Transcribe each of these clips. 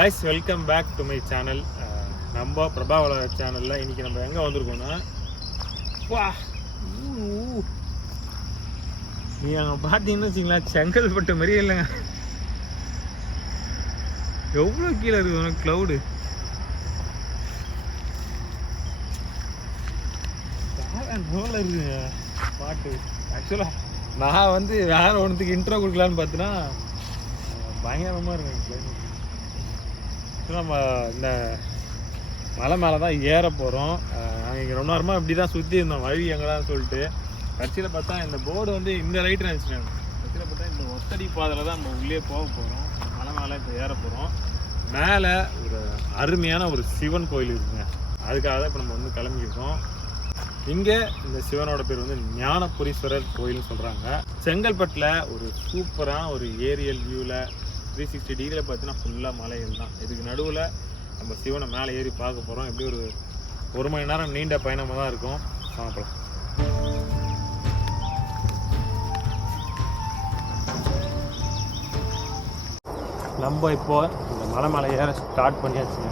guys, welcome back to my channel. நம்ம பிரபாவலர் சேனல்ல இன்னைக்கு நம்ம எங்க வந்திருக்கோம்னா வா நீ அங்க பாத்தீங்கன்னா வச்சுங்களா செங்கல்பட்டு மாதிரியே இல்லைங்க. எவ்வளோ கீழே இருக்கு கிளவுடு. இருக்குங்க பாட்டு. ஆக்சுவலாக நான் வந்து வேற ஒன்றுத்துக்கு இன்ட்ரோ கொடுக்கலான்னு பார்த்தீங்கன்னா பயங்கரமாக இருக்குங்க கிளைமேட். நம்ம இந்த மலை மேலே தான் ஏற போகிறோம். நாங்கள் இங்கே ரொம்ப நேரமாக இப்படி தான் சுற்றி இருந்தோம் வழி எங்கடான்னு சொல்லிட்டு. கட்சியில் பார்த்தா இந்த போர்டு வந்து இந்த ரைட்டு நினச்சினாங்க. கட்சியில் பார்த்தா இந்த ஒத்தடி பாதையில் தான் நம்ம உள்ளே போக போகிறோம். மலை மேலே இப்போ ஏற போகிறோம். மேலே ஒரு அருமையான ஒரு சிவன் கோயில் இருக்குங்க. அதுக்காக தான் இப்போ நம்ம வந்து கிளம்பியிருக்கோம். இங்கே இந்த சிவனோட பேர் வந்து ஞானபுரீஸ்வரர் கோயில்னு சொல்கிறாங்க. செங்கல்பட்டில் ஒரு சூப்பரான ஒரு ஏரியல் வியூவில் 360 டிகிரியில் பார்த்தீங்கன்னா ஃபுல்லாக மலைகள் தான். இதுக்கு நடுவில் நம்ம சிவனை மேலே ஏறி பார்க்க போகிறோம். எப்படி ஒரு மணி நேரம் நீண்ட பயணமாக தான் இருக்கும். பார்க்கலாம். நம்ம இப்போ இந்த மலை மேலே ஏற ஸ்டார்ட் பண்ணியாச்சுங்க.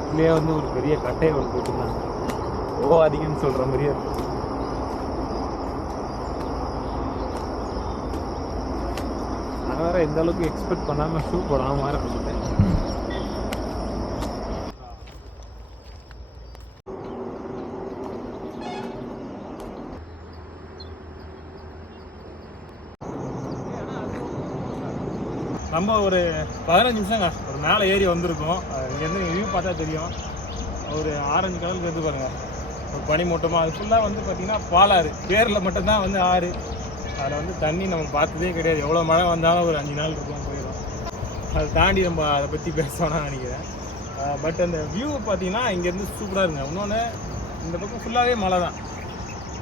இதுலேயே வந்து ஒரு பெரிய கட்டையை ஒன்று போட்டுருந்தாங்க. அதிகம்னு சொல்கிற மாதிரியே இருக்கு. நான் வேற எந்த அளவுக்கு எக்ஸ்பெக்ட் பண்ணாமல் ஷூ போடாமல் வேற பண்ணிட்டேன். நம்ம ஒரு 15 நிமிஷங்க ஒரு மேலே ஏறி வந்திருக்கோம். இங்கேருந்து வியூ பார்த்தா தெரியும். ஒரு ஆரஞ்சு கலருக்கு எடுத்து பாருங்கள். ஒரு பனிமூட்டமாக அது ஃபுல்லாக வந்து பார்த்திங்கன்னா பாலாறு. பேரில் மட்டும்தான் வந்து ஆறு. அதில் வந்து தண்ணி நம்ம பார்த்ததே கிடையாது. எவ்வளோ மழை வந்தாலும் ஒரு 5 நாள் இருக்கும் போயிடும். அதை தாண்டி நம்ம அதை பற்றி பேசணும்னா நினைக்கிறேன். பட் அந்த வியூ பார்த்திங்கன்னா இங்கேருந்து சூப்பராக இருக்குங்க. இன்னொன்று இந்த பக்கம் ஃபுல்லாகவே மழை தான்.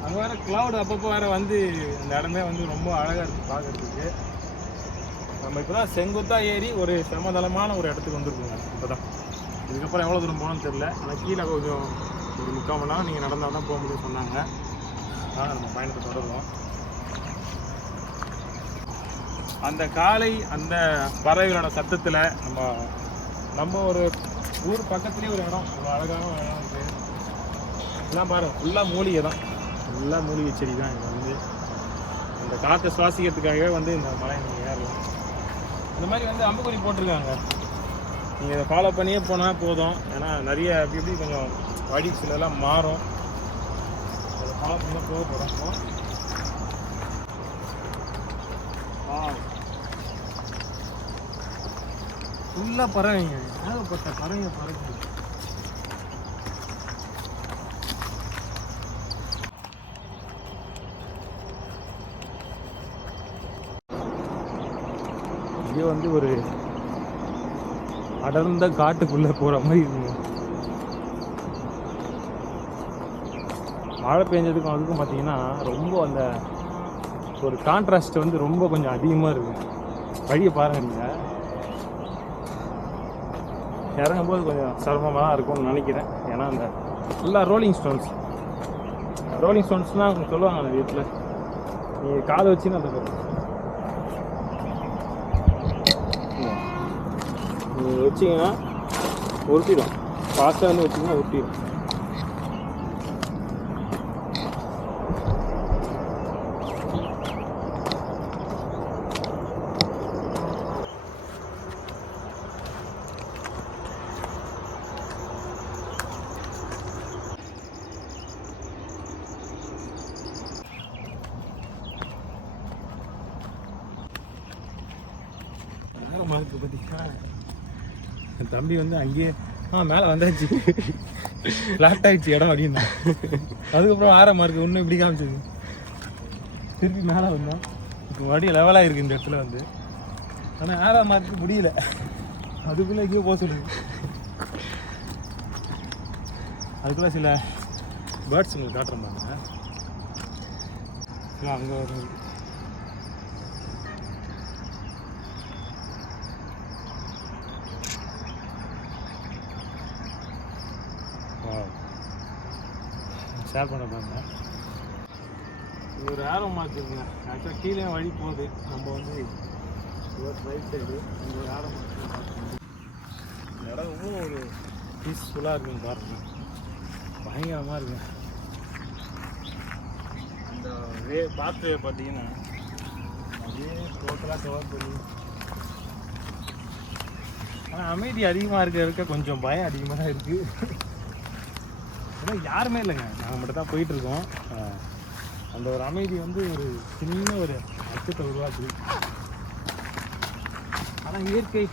அங்கே வேறு க்ளவுட் அப்பப்போ வேறு வந்து இந்த இடமே வந்து ரொம்ப அழகாக இருக்குது பார்க்குறதுக்கு. நம்ம இப்போ தான் செங்குத்தாக ஏறி ஒரு சமதளமான ஒரு இடத்துக்கு வந்துருக்கோங்க. இப்போ தான் இதுக்கப்புறம் எவ்வளோ தூரம் போகணும்னு தெரியல. ஆனால் கீழே கொஞ்சம் ஒரு 3/4 மணி நேரம் நீங்கள் நடந்தால் தான் போக முடியும்னு சொன்னாங்க. அதனால் நம்ம பயணத்தை தொடருவோம். அந்த காலை அந்த பறவைகளோட சத்தத்தில் நம்ம ஒரு ஊர் பக்கத்துலேயே ஒரு இடம், ஒரு அழகான ஒரு இடம் இருக்குது. எல்லாம் பாருங்கள் ஃபுல்லாக மூலிகை தான். ஃபுல்லாக மூலிகை செடி தான். இங்கே வந்து அந்த காற்றை சுவாசிக்கிறதுக்காகவே வந்து இந்த மலை நீங்கள் ஏறலாம். இந்த மாதிரி வந்து அம்புக்குறி போட்டிருக்காங்க. நீங்கள் இதை ஃபாலோ பண்ணியே போனால் போதும். ஏன்னா நிறைய எப்படி கொஞ்சம் வழி சிலெல்லாம் மாறும். அதை ஃபாலோ பண்ணி தான் போக போகிறோம். ஃபுல்லாக பறவைங்க, ஏகப்பட்ட பறவைங்க பறக்குது. இது வந்து ஒரு அடர்ந்த காட்டுக்குள்ளே போகிற மாதிரி இருக்குங்க. மழை பெஞ்சதுக்கும் அதுக்கும் பார்த்தீங்கன்னா ரொம்ப அந்த ஒரு கான்ட்ராஸ்ட் வந்து ரொம்ப கொஞ்சம் அதிகமாக இருக்குது. வழியை பாருங்கள். நீங்கள் இறங்கும்போது கொஞ்சம் சிரமமாக தான் இருக்கும்னு நினைக்கிறேன். ஏன்னா அந்த ஃபுல்லாக ரோலிங் ஸ்டோன்ஸ்னால் அவங்க சொல்லுவாங்க அந்த வீட்டில் நீங்கள் காதை வச்சுன்னு அந்த நீங்கள் வச்சிங்கன்னா உருட்டிடும். ஃபாஸ்ட்டாக வந்து வச்சிங்கன்னா உருட்டிடும். மார்க்கு பார்த்தீங்கன்னா தம்பி வந்து அங்கேயே மேலே வந்தாச்சு, ஃப்ளாட் ஆகிடுச்சு இடம் அப்படின்னா. அதுக்கப்புறம் 6 மார்க்கு இன்னும் இப்படி காமிச்சது. திருப்பி மேலே வந்தோம். இப்போ மறுபடியும் லெவலாக இருக்குது இந்த இடத்துல வந்து. ஆனால் 6 மார்க்கு முடியல. அதுக்குள்ளே எங்கேயோ போக சொல்லுது. அதுக்குள்ளே சில பேர்ட்ஸ் உங்களுக்கு காட்டுறேன் பாருங்க. அங்கே வரும். ஷேர் பண்ண பாருங்க. இது ஒரு ஏரோ மார்க் இருக்குங்க. ஆக்சுவலாக கீழே வழி போகுது. நம்ம வந்து ரைட் சைடு இந்த ஒரு ஏரோ மார்க். இந்த இடம் ரொம்ப ஒரு பீஸ்ஃபுல்லாக இருக்குன்னு பாருங்க. பயங்கரமாக இருக்குங்க. அந்த பாத்வே பார்த்தீங்கன்னா அப்படியே டோட்டலாக கவர் பண்ணி. ஆனால் அமைதி அதிகமாக இருக்க கொஞ்சம் பயம் அதிகமாக தான் இருக்குது. ஏன்னா யாருமே இல்லைங்க, நாங்கள் மட்டும் தான் போயிட்டுருக்கோம். அந்த ஒரு அமைதி வந்து ஒரு சின்ன ஒரு அச்சத்தை உருவாக்குது. ஆனால் இயற்கை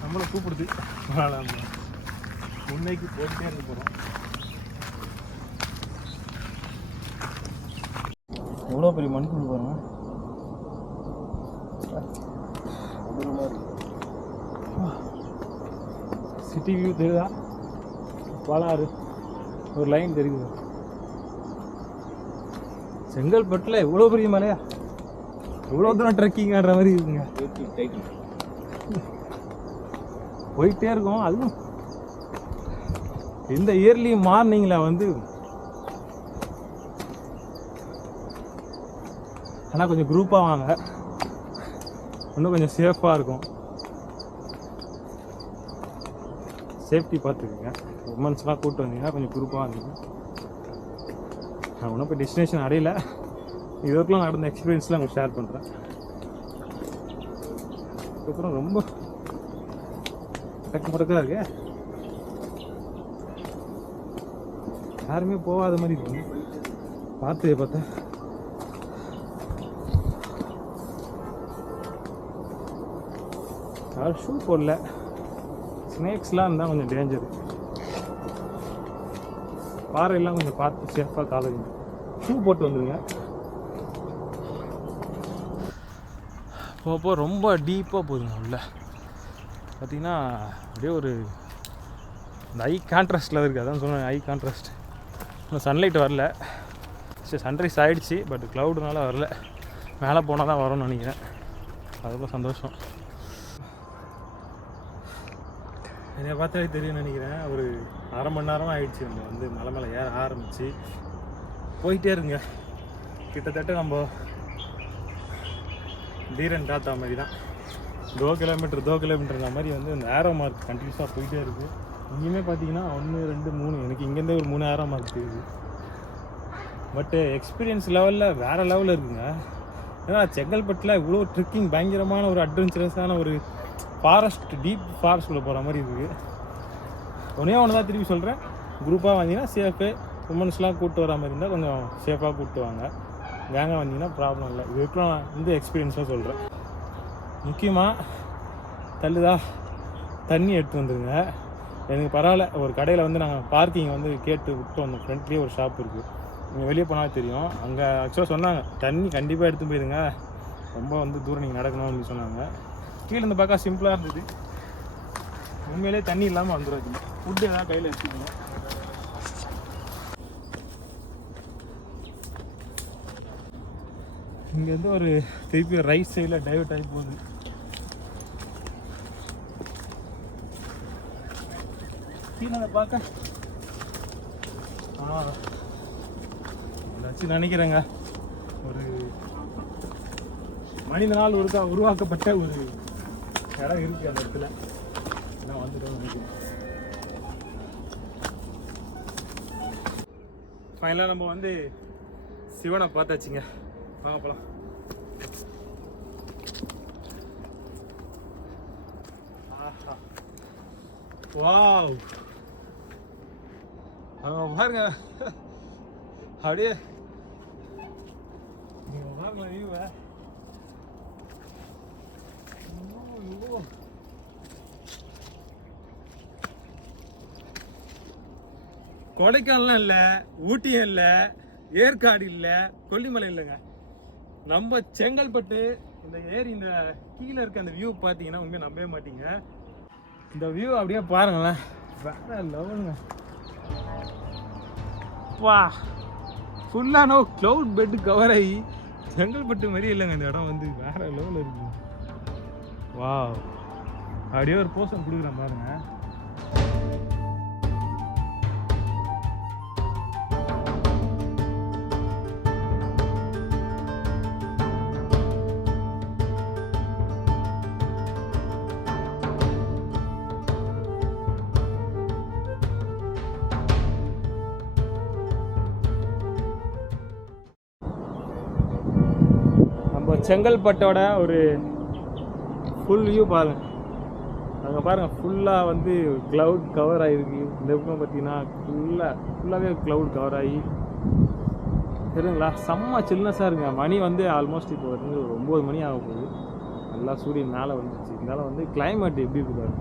நம்மளை கூப்பிடுது. அதனால் நம்ம முன்னைக்கு போயிட்டே இருக்க போகிறோம். எவ்வளோ பெரிய மண்புழு பாருங்க. சிட்டி வியூ தெரியுதா? பாலாறு ஒரு லைன் தெரியுது. செங்கல்பட்டில் எவ்வளோ பெரிய மலையா, எவ்வளோ தூரம் ட்ரெக்கிங் ஆடுற மாதிரி இருக்குங்க. போயிட்டே இருக்கோம். அதுவும் இந்த இயர்லி மார்னிங்கில் வந்து ஆனால் கொஞ்சம் குரூப்பாக வாங்க, இன்னும் கொஞ்சம் சேஃபாக இருக்கும். சேஃப்டி பார்த்துக்குங்க. உமன்ஸ்லாம் கூப்பிட்டு வந்தீங்கன்னா கொஞ்சம் குரூப்பாக இருந்தீங்க. நான் ஒன்றும் இப்போ டெஸ்டினேஷன் அடையல, இதுவரைக்கும் நடந்த எக்ஸ்பீரியன்ஸ்லாம் உங்களுக்கு ஷேர் பண்ணுறேன். அதுக்கப்புறம் ரொம்ப முடக்கா இருக்கு, யாருமே போகாத மாதிரி இருக்குங்க. பார்த்தேன் யாரும் ஷூ போடல. ஸ்னேக்ஸ்லாம் இருந்தால் கொஞ்சம் டேஞ்சரு. பாறையெல்லாம் கொஞ்சம் பார்த்து சேஃபாக காலேஜ் ஷூ போட்டு வந்துடுங்க. போக ரொம்ப டீப்பாக போகுதுங்க. உள்ள பார்த்திங்கன்னா அப்படியே ஒரு இந்த ஐ கான்ட்ராஸ்டில் இருக்குது. அதான் சொன்னேன், ஐ கான்ட்ராஸ்ட். இன்னும் சன்லைட் வரல. சரி, சன்ரைஸ் ஆகிடுச்சு, பட் க்ளவுடுனால வரல. மேலே போனால் தான் வரும்னு நினைக்கிறேன். அதுக்கும் சந்தோஷம். என்னை பார்த்தாலே தெரியும் நினைக்கிறேன். ஒரு அரை மணி நேரமாக ஆகிடுச்சு நம்ம வந்து மலை மேலே ஏற ஆரம்பித்து. போயிட்டே இருங்க. கிட்டத்தட்ட நம்ம தீரன் தாத்தா மாதிரி தான், 2 கிலோமீட்டர் மாதிரி வந்து அந்த ஏரோ மார்க் கண்டினியூஸாக போயிட்டே இருக்குது. இங்கேயுமே பார்த்தீங்கன்னா 1, 2, 3 எனக்கு இங்கேருந்தே ஒரு 3 ஏரோ மார்க் தெரியுது. பட்டு எக்ஸ்பீரியன்ஸ் லெவலில் வேறு லெவலில் இருக்குங்க. ஏன்னா செங்கல்பட்டில் இவ்வளோ ட்ரெக்கிங் பயங்கரமான ஒரு அட்வென்ச்சரஸான ஒரு ஃபாரஸ்ட், டீப் ஃபாரஸ்ட்டுக்குள்ளே போகிற மாதிரி இருக்குது. ஒன்றே ஒன்று தான் திருப்பி சொல்கிறேன், குரூப்பாக வந்தீங்கன்னா சேஃபு. உமன்ஸ்லாம் கூப்பிட்டு வர மாதிரி இருந்தால் கொஞ்சம் சேஃபாக கூப்பிட்டு வாங்க. கேங்காக வந்தீங்கன்னா ப்ராப்ளம் இல்லை. இது வரைக்கும் நான் இந்த எக்ஸ்பீரியன்ஸாக சொல்கிறேன். முக்கியமாக தள்ளுதா தண்ணி எடுத்து வந்துடுங்க. எனக்கு பரவாயில்ல, ஒரு கடையில் வந்து நாங்கள் பார்க்கிங் வந்து கேட்டு விட்டு வந்தோம். ஃப்ரெண்ட்லேயே ஒரு ஷாப் இருக்குது, நீங்கள் வெளியே போனாலும் தெரியும். அங்கே ஆக்சுவலாக சொன்னாங்க தண்ணி கண்டிப்பாக எடுத்து போயிடுங்க, ரொம்ப வந்து தூரம் நீங்கள் நடக்கணும் அப்படின்னு சொன்னாங்க. கீழே இந்த பக்கம் சிம்பிளாக இருந்தது. உண்மையிலே தண்ணி இல்லாமல் வந்துடும். ஃபுட்டு எதாவது கையில் எடுத்துக்கணும். இங்கேருந்து ஒரு திருப்பி ரைட் சைடில் டைவர்ட் ஆகி போகுது. கீழே பார்க்க வச்சு நினைக்கிறேங்க, ஒரு மனிதனால் உருவாக்கப்பட்ட ஒரு இடம் இருக்குது அந்த இடத்துல. நான் வந்துட்டோம் நினைக்கிறேன். ஃபைனலாக நம்ம வந்து சிவனை பார்த்தாச்சுங்க. வாங்க போகலாம். ஆஹா, வாவ், பாருங்க அப்படியே பாருங்க வியூவை. கொடைக்கானலாம் இல்லை, ஊட்டியும் இல்லை, ஏற்காடு இல்லை, கொல்லிமலை இல்லைங்க, நம்ம செங்கல்பட்டு. இந்த இந்த கீழே இருக்க அந்த வியூ பார்த்தீங்கன்னா உண்மையாக நம்பவே மாட்டீங்க. இந்த வியூ அப்படியே பாருங்களேன், வேற லெவலுங்க. வா, ஃபுல்லான க்ளவுட் பெட்டு கவர் ஆகி செங்கல்பட்டு மாதிரி இல்லைங்க. இந்த இடம் வந்து வேற லெவலில் இருக்கு. வா, அப்படியே ஒரு போஷன் கொடுக்குறேன் பாருங்க. செங்கல்பட்டோட ஒரு ஃபுல் வியூ பாருங்கள். அங்கே பாருங்கள், ஃபுல்லாக வந்து க்ளவுட் கவர் ஆகிருக்கு. இந்த பக்கம் பார்த்தீங்கன்னா ஃபுல்லாகவே க்ளவுட் கவர் ஆகி சரிங்களா. செம்ம சில்னஸாக இருக்குங்க. மணி வந்து ஆல்மோஸ்ட் இப்போ வந்து ஒரு 9 மணி ஆக போகுது. நல்லா சூரியன் மேலே வந்துச்சு. இதனால் வந்து கிளைமேட் எப்படி இருக்கு பாருங்க.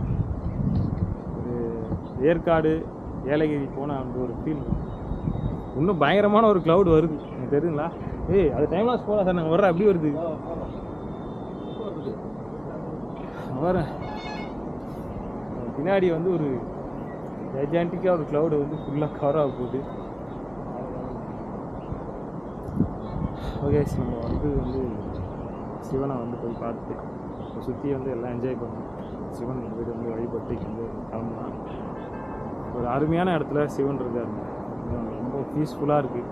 ஒரு ஏற்காடு ஏலகிரி போன அந்த ஒரு ஃபீல். இன்னும் பயங்கரமான ஒரு க்ளவுட் வருது எனக்கு தெரியுங்களா. அது டைம் லாஸ் போகலாம் சார். நாங்கள் வர்ற அப்படி வருது வரேன். பின்னாடி வந்து ஒரு ஜெஜாண்டிக்காக ஒரு க்ளவுடு வந்து ஃபுல்லாக கவர் ஆக போகுது. ஓகே, நம்ம வந்து சிவனை வந்து போய் பார்த்துட்டு சுற்றி வந்து எல்லாம் என்ஜாய் பண்ணோம். சிவன் வீடு வந்து வழிபட்டு வந்து கிளம்புனா ஒரு அருமையான இடத்துல சிவன் இருக்காருங்க. ரொம்ப பீஸ்ஃபுல்லாக இருக்குது.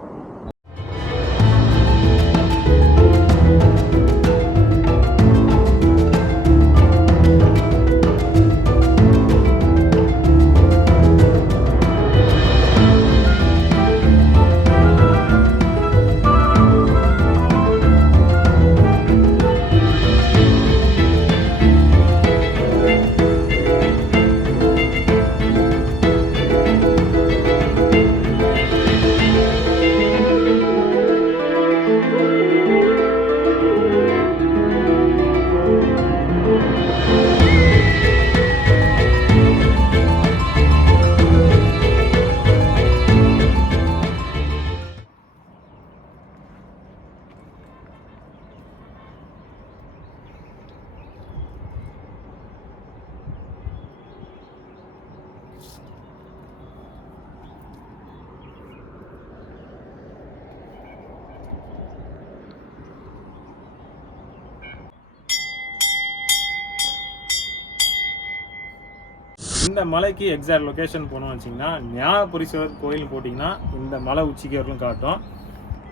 இந்த மலைக்கு எக்ஸாக்ட் லொக்கேஷன் போனோம்னு வச்சிங்கன்னா ஞானபுரீஸ்வரர் கோயில் போட்டிங்கன்னா இந்த மலை உச்சிக்கு வரலும் காட்டும்.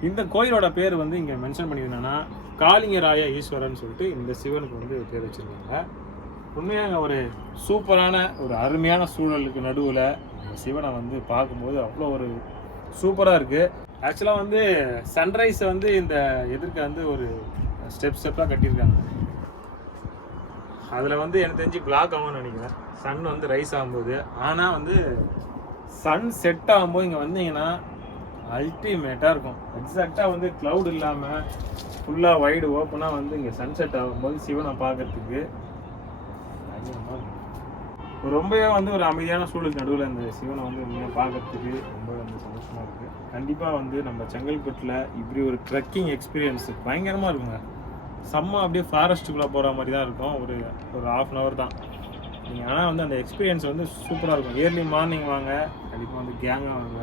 இந்த கோயிலோட பேர் வந்து இங்கே மென்ஷன் பண்ணியிருந்தேன்னா காளிங்கராய ஈஸ்வரன் சொல்லிட்டு இந்த சிவனுக்கு வந்து பேர் வச்சுருக்காங்க. உண்மையாக ஒரு சூப்பரான ஒரு அருமையான சூழலுக்கு நடுவில் இந்த சிவனை வந்து பார்க்கும்போது அவ்வளோ ஒரு சூப்பராக இருக்குது. ஆக்சுவலாக வந்து சன்ரைஸை வந்து இந்த எதிர்க்க வந்து ஒரு ஸ்டெப்ஸாக கட்டியிருக்காங்க. அதில் வந்து எனக்கு தெரிஞ்சு பிளாக் ஆகும்னு நினைக்கிறேன் சன் வந்து ரைஸ் ஆகும்போது. ஆனால் வந்து சன் செட் ஆகும்போது இங்கே வந்தீங்கன்னா அல்டிமேட்டாக இருக்கும். எக்ஸாக்டாக வந்து க்ளவுட் இல்லாமல் ஃபுல்லாக வைடு ஓப்பனாக வந்து இங்கே சன் செட் ஆகும்போது சிவனை பார்க்கறதுக்கு ரொம்பவே வந்து ஒரு அமைதியான சூழலுக்கு நடுவில் இந்த சிவனை வந்து உண்மையாக பார்க்கறதுக்கு ரொம்ப வந்து சந்தோஷமாக இருக்குது. கண்டிப்பாக வந்து நம்ம செங்கல்பட்டில் இப்படி ஒரு ட்ரெக்கிங் எக்ஸ்பீரியன்ஸ் பயங்கரமாக இருக்குங்க. செம்ம அப்படியே ஃபாரஸ்ட்டுக்குள்ளே போகிற மாதிரி தான் இருக்கும். ஒரு 1/2 hour தான் நீங்கள். ஆனால் வந்து அந்த எக்ஸ்பீரியன்ஸ் வந்து சூப்பராக இருக்கும். ஏர்லி மார்னிங் வாங்க, கண்டிப்பாக வந்து கேங்காக வாங்க.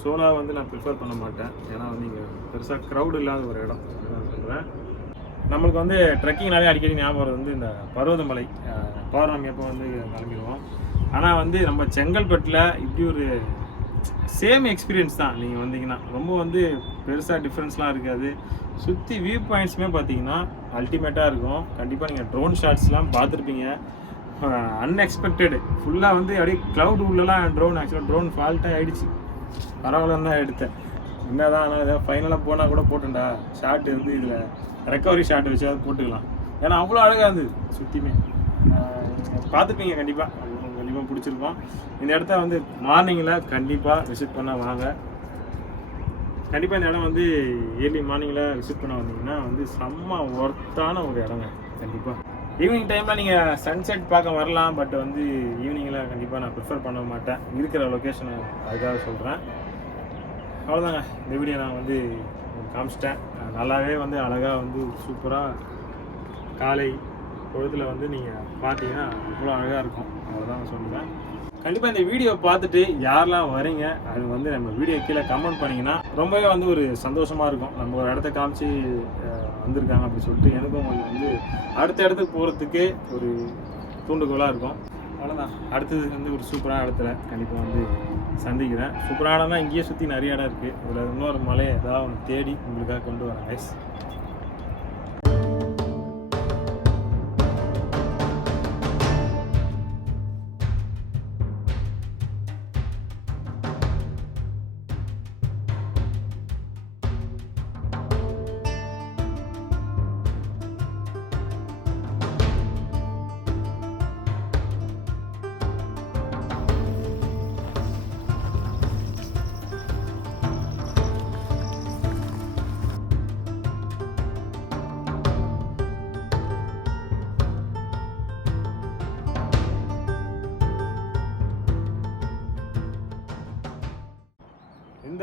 சோலாக வந்து நான் ப்ரிஃபர் பண்ண மாட்டேன். ஏன்னா வந்து இங்கே பெருசாக க்ரௌட் இல்லாத ஒரு இடம் நான் சொல்கிறேன். நம்மளுக்கு வந்து ட்ரெக்கிங்னாலே அடிக்கடி ஞாபகம் வந்து இந்த பர்வதமலை பௌர்ணமி அப்போ வந்து கிளம்பிடுவோம். ஆனால் வந்து நம்ம செங்கல்பட்டில் இப்படி ஒரு சேம் எக்ஸ்பீரியன்ஸ் தான். நீங்கள் வந்தீங்கன்னா ரொம்ப வந்து பெருசாக டிஃப்ரென்ஸ்லாம் இருக்காது. சுற்றி வியூ பாயிண்ட்ஸுமே பார்த்தீங்கன்னா அல்டிமேட்டாக இருக்கும். கண்டிப்பாக நீங்கள் ட்ரோன் ஷாட்ஸ்லாம் பார்த்துருப்பீங்க. அன்எக்ஸ்பெக்டடு ஃபுல்லாக வந்து அப்படியே க்ளவுட் உள்ளலாம் ட்ரோன். ஆக்சுவலாக ட்ரோன் ஃபால்ட்டாக ஆகிடுச்சு. பரவாயில்லன்னு தான் எடுத்தேன். என்ன தான் ஆனால் ஏதாவது ஃபைனலாக போனால் கூட போட்டேன்டா ஷார்ட் வந்து இதில் ரெக்கவரி ஷார்ட் வச்சாவது போட்டுக்கலாம். ஏன்னா அவ்வளோ அழகாக இருந்தது சுற்றியுமே. பார்த்துப்பீங்க, கண்டிப்பாக பிடிச்சிருக்கோம். இந்த இடத்த வந்து மார்னிங்கில் கண்டிப்பாக விசிட் பண்ண வாங்க. கண்டிப்பாக இந்த இடம் வந்து ஏர்லி மார்னிங்கில் விசிட் பண்ண வந்தீங்கன்னா வந்து செம்ம ஒர்த்தான ஒரு இடங்க. கண்டிப்பாக ஈவினிங் டைமில் நீங்கள் சன்செட் பார்க்க வரலாம். பட் வந்து ஈவினிங்கில் கண்டிப்பாக நான் ப்ரிஃபர் பண்ண மாட்டேன். இருக்கிற லொக்கேஷனை அதுக்காக சொல்கிறேன். அவ்வளோதாங்க, இந்த வீடியோ நான் வந்து காமிச்சிட்டேன். நல்லாவே வந்து அழகாக வந்து சூப்பராக காலை பொழுதில் வந்து நீங்கள் பார்த்தீங்கன்னா இவ்வளோ அழகாக இருக்கும். அவ்வளோதான் சொல்லுவேன். கண்டிப்பாக இந்த வீடியோ பார்த்துட்டு யாரெல்லாம் வரீங்க அது வந்து நம்ம வீடியோ கீழே கமெண்ட் பண்ணிங்கன்னா ரொம்பவே வந்து ஒரு சந்தோஷமாக இருக்கும். நம்ம ஒரு இடத்த காமிச்சு வந்திருக்காங்க அப்படின்னு சொல்லிட்டு எனக்கும் கொஞ்சம் வந்து அடுத்த இடத்துக்கு போகிறதுக்கே ஒரு தூண்டுகோலாக இருக்கும். அவ்வளோதான். அடுத்தது வந்து ஒரு சூப்பரான இடத்துல கண்டிப்பாக வந்து சந்திக்கிறேன். சூப்பரான இடம்னா இங்கேயே சுற்றி நிறைய இடம் இருக்குது. இதில் இன்னொரு மலையை ஏதாவது ஒன்று தேடி உங்களுக்காக கொண்டு வரேன் கைஸ்.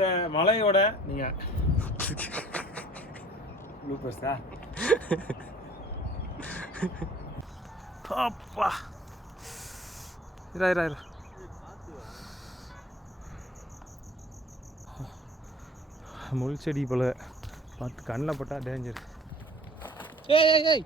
இந்த மலையோட நீங்கள் ப்ளூபர்ஸா அப்பா இரா முள் செடி போல் பார்த்து கண்ணில் பட்டா டேஞ்சர். ஏய்